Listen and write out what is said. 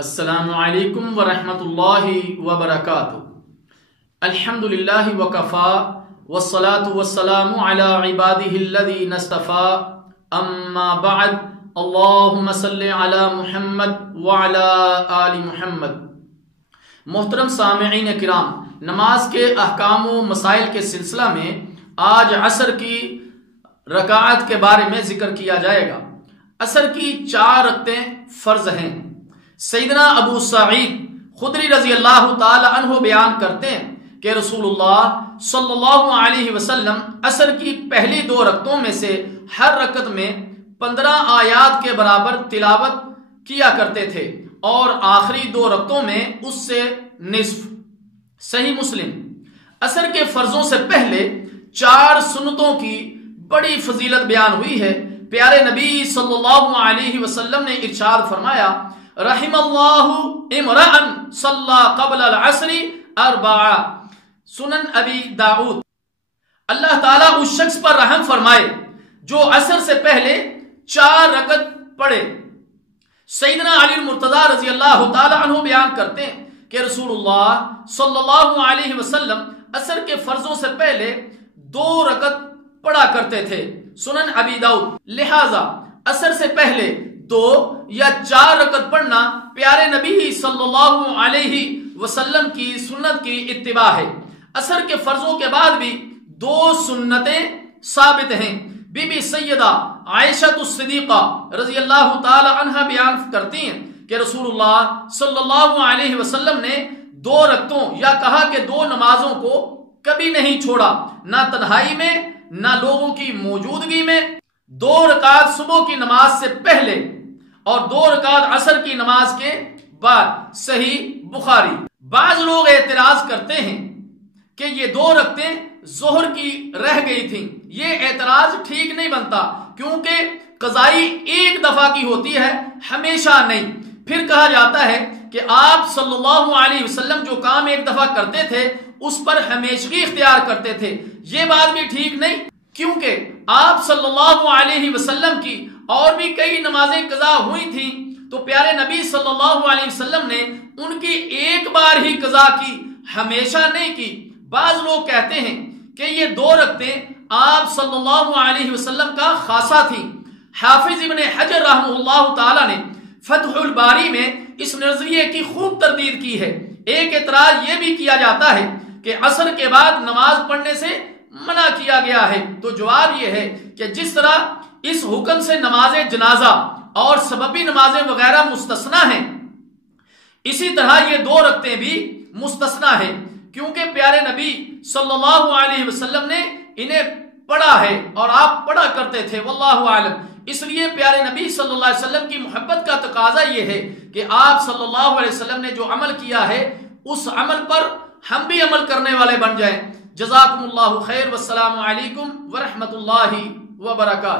السلام علیکم ورحمۃ اللہ وبرکاتہ۔ الحمدللہ وکفا والصلاة والسلام علی عبادہ الذین اصطفیٰ، اما بعد، اللہم صلی علی محمد وعلی آل محمد۔ محترم سامعین کرام، نماز کے احکام و مسائل کے سلسلہ میں آج عصر کی رکعت کے بارے میں ذکر کیا جائے گا۔ عصر کی 4 رکعتیں فرض ہیں۔ سیدنا ابو سعید خدری رضی اللہ تعالی عنہ بیان کرتے ہیں کہ رسول اللہ صلی اللہ علیہ وسلم عصر کی پہلی 2 رکعتوں میں سے ہر رکعت میں 15 آیات کے برابر تلاوت کیا کرتے تھے اور آخری 2 رکعتوں میں اس سے نصف۔ صحیح مسلم۔ عصر کے فرضوں سے پہلے 4 سنتوں کی بڑی فضیلت بیان ہوئی ہے۔ پیارے نبی صلی اللہ علیہ وسلم نے ارشاد فرمایا، رحم اللہ امرأن صلی قبل العصر 4، سنن ابی داؤد۔ اللہ تعالیٰ اس شخص پر رحم فرمائے جو عصر سے پہلے 4 رکعت پڑھے۔ سیدنا علی المرتضی رضی اللہ تعالی عنہ بیان کرتے ہیں کہ رسول اللہ صلی اللہ علیہ وسلم عصر کے فرضوں سے پہلے 2 رکعت پڑھا کرتے تھے، سنن ابی داؤد۔ لہذا عصر سے پہلے 2 یا 4 رکعت پڑھنا پیارے نبی صلی اللہ علیہ وسلم کی سنت کی اتباع ہے۔ عصر کے فرضوں کے بعد بھی 2 سنتیں ثابت ہیں۔ بی بی سیدہ عائشہ الصدیقہ رضی اللہ تعالی عنہ بیان کرتی ہیں کہ رسول اللہ صلی اللہ علیہ وسلم نے 2 رکعتوں یا کہا کہ 2 نمازوں کو کبھی نہیں چھوڑا، نہ تنہائی میں نہ لوگوں کی موجودگی میں۔ 2 رکعت صبح کی نماز سے پہلے اور 2 رکعت عصر کی نماز کے بعد، صحیح بخاری۔ بعض لوگ اعتراض کرتے ہیں کہ یہ 2 رکعتیں ظہر کی رہ گئی تھیں۔ یہ اعتراض ٹھیک نہیں بنتا، کیونکہ قضائی ایک دفعہ کی ہوتی ہے، ہمیشہ نہیں۔ پھر کہا جاتا ہے کہ آپ صلی اللہ علیہ وسلم جو کام ایک دفعہ کرتے تھے اس پر ہمیشگی اختیار کرتے تھے۔ یہ بات بھی ٹھیک نہیں، کیونکہ آپ صلی اللہ علیہ وسلم کی اور بھی کئی نمازیں قضا ہوئی تھیں تو پیارے نبی صلی اللہ علیہ وسلم نے ان کی ایک بار ہی قضا کی، ہمیشہ نہیں کی۔ بعض لوگ کہتے ہیں کہ یہ 2 رکعتیں آپ صلی اللہ علیہ وسلم کا خاصہ تھیں۔ حافظ ابن حجر رحمہ اللہ تعالی نے فتح الباری میں اس نظریے کی خوب تردید کی ہے۔ ایک اعتراض یہ بھی کیا جاتا ہے کہ عصر کے بعد نماز پڑھنے سے منع کیا گیا ہے، تو جواب یہ ہے کہ جس طرح اس حکم سے نماز جنازہ اور سببی نمازیں وغیرہ مستثنا ہیں، اسی طرح یہ 2 رکعتیں بھی مستثنا ہیں، کیونکہ پیارے نبی صلی اللہ علیہ وسلم نے انہیں پڑھا ہے اور آپ پڑھا کرتے تھے، واللہ عالم۔ اس لیے پیارے نبی صلی اللہ علیہ وسلم کی محبت کا تقاضا یہ ہے کہ آپ صلی اللہ علیہ وسلم نے جو عمل کیا ہے اس عمل پر ہم بھی عمل کرنے والے بن جائیں۔ جزاکم اللہ خیر، والسلام علیکم ورحمۃ اللہ وبرکاتہ۔